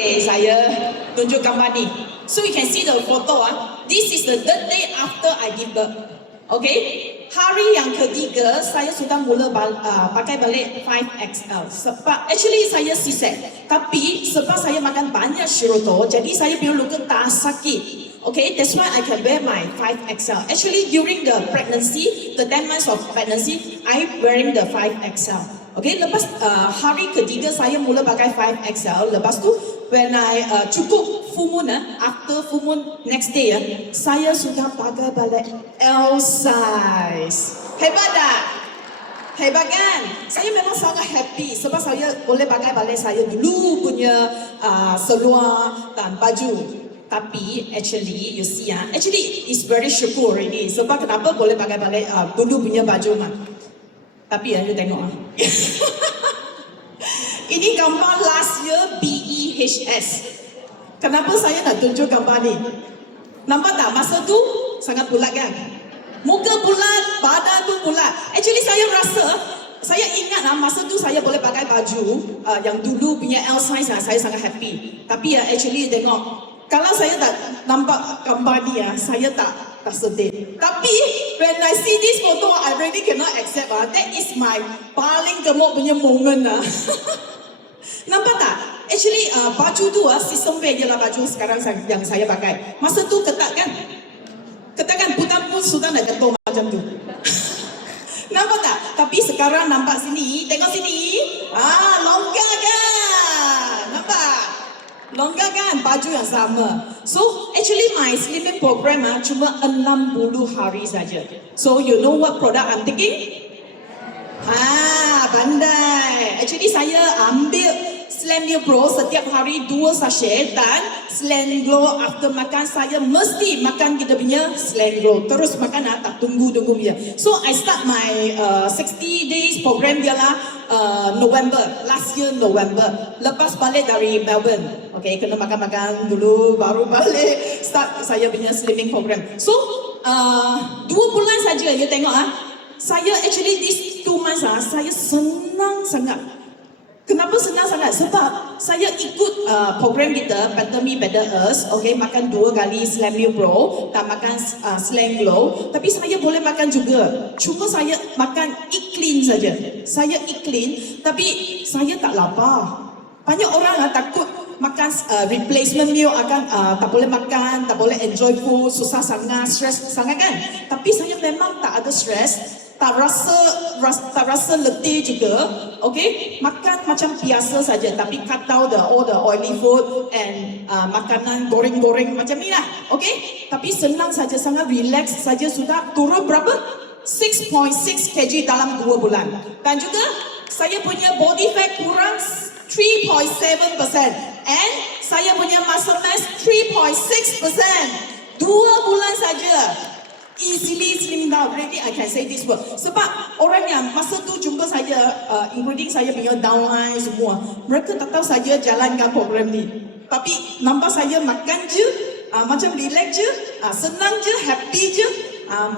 Saya tunjuk gambar ni. So you can see the photo This is the third day after I give birth. Okay? Hari yang ketiga saya sudah mula pakai balik 5XL. Sebab actually saya C-set. Tapi sebab saya makan banyak Shiroto, jadi saya punya luka tak sakit. Okay, that's why I can wear my 5XL. Actually, during the pregnancy, the 10 months of pregnancy, I wearing the 5XL. Okay, lepas hari ketiga saya mula pakai 5XL. Lepas tu, when I cukup full moon, after full moon next day, saya sudah pakai balik L size. Hebat tak? Hebat kan? Saya memang sangat happy sebab saya boleh pakai balik saya dulu punya seluar dan baju. Tapi actually, you see actually it's very syukur ini. Sebab kenapa boleh pakai balik dulu punya baju Tapi you tengok Ini gambar last year BEHS. Kenapa saya nak tunjuk gambar ni? Nampak tak? Masa tu sangat bulat kan? Muka bulat, badan tu bulat. Actually saya rasa, saya ingat masa tu saya boleh pakai baju yang dulu punya L size saya sangat happy. Tapi actually tengok, kalau saya tak nampak gambar ni saya tak sedih. Tapi when I see this photo, I really cannot accept that is my paling gemuk punya moment Nampak tak? Actually baju tu sistem wear je lah baju sekarang yang saya pakai. Masa tu ketat kan? Ketat kan? Butang pun sudah nak jatuh macam tu. Nampak tak? Tapi sekarang nampak sini, tengok sini. Longgar kan? Nampak? Longgar kan? Baju yang sama. So actually my slimming program cuma 60 hari saja. So you know what product I'm taking? Pandai. Actually saya ambil Slam New Pro setiap hari 2 sachet dan Slam Glow after makan saya mesti makan kita punya Slam Glow. Terus makan tak tunggu dia. So I start my 60 days program dia lah November, last year November. Lepas balik dari Melbourne. Okay, kena makan-makan dulu baru balik start saya punya slimming program. So 2 bulan saja you tengok saya actually these 2 months saya senang sangat. Kenapa senang sangat? Sebab saya ikut program kita Better Me Better Us. Okay, makan 2 kali Slam New Pro dan makan Slam Glow. Tapi saya boleh makan juga. Cuma saya makan eat clean saja. Saya eat clean, tapi saya tak lapar. Banyak orang takut makan replacement meal akan tak boleh makan, tak boleh enjoy food, susah sangat, stress sangat kan? Tapi saya memang tak ada stress. Tak rasa letih juga, okay? Makan macam biasa saja, tapi cut down all the oily food and makanan goreng-goreng macam ni lah, okay? Tapi senang saja, sangat relax saja sudah turun berapa? 6.6 kg dalam 2 bulan. Dan juga saya punya body fat kurang 3.7% and saya punya muscle mass 3.6%. 2 bulan saja. Easily slim down, really I can say this word. Sebab orang yang masa tu jumpa saya, including saya punya downline semua, mereka tak tahu saya jalankan program ni. Tapi nampak saya makan je, macam relax je, senang je, happy je.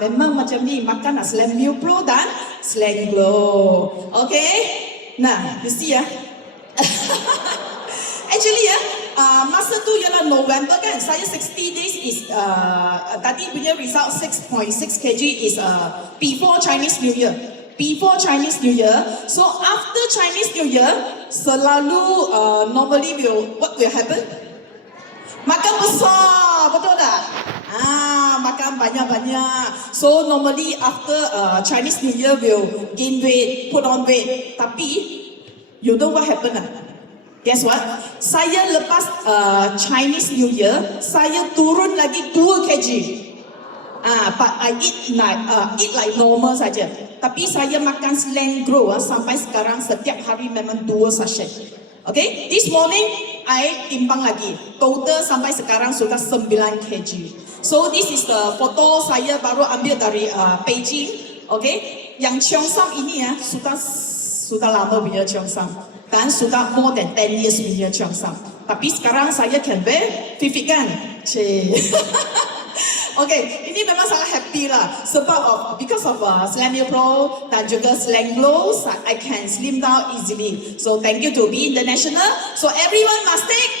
Memang macam ni, makan Slam New Pro dan Slam Glow. Okay? Nah, you see Actually masa tu ialah November kan, saya 60 days is tadi punya result 6.6 kg is before Chinese New Year. Before Chinese New Year, so after Chinese New Year, selalu normally what will happen? Makan besar, betul tak? Makan banyak-banyak. So normally after Chinese New Year will gain weight, put on weight. Tapi you know what happened Guess what? Saya lepas Chinese New Year, saya turun lagi 2 kg. But I eat like normal saja. Tapi saya makan Slam Glow sampai sekarang setiap hari memang 2 sachet. Okay? This morning, I timbang lagi. Total sampai sekarang sudah 9 kg. So this is the photo saya baru ambil dari Beijing. Okay? Yang Cheongsam ini sudah lama punya Cheongsam. Dan sudah more than 10 years punya Cheongsam. Tapi sekarang saya can wear fit kan? Okay, ini memang sangat happy lah. Sebab because of Slam New Pro dan juga Slam Glow, I can slim down easily. So thank you to Be International. So everyone must take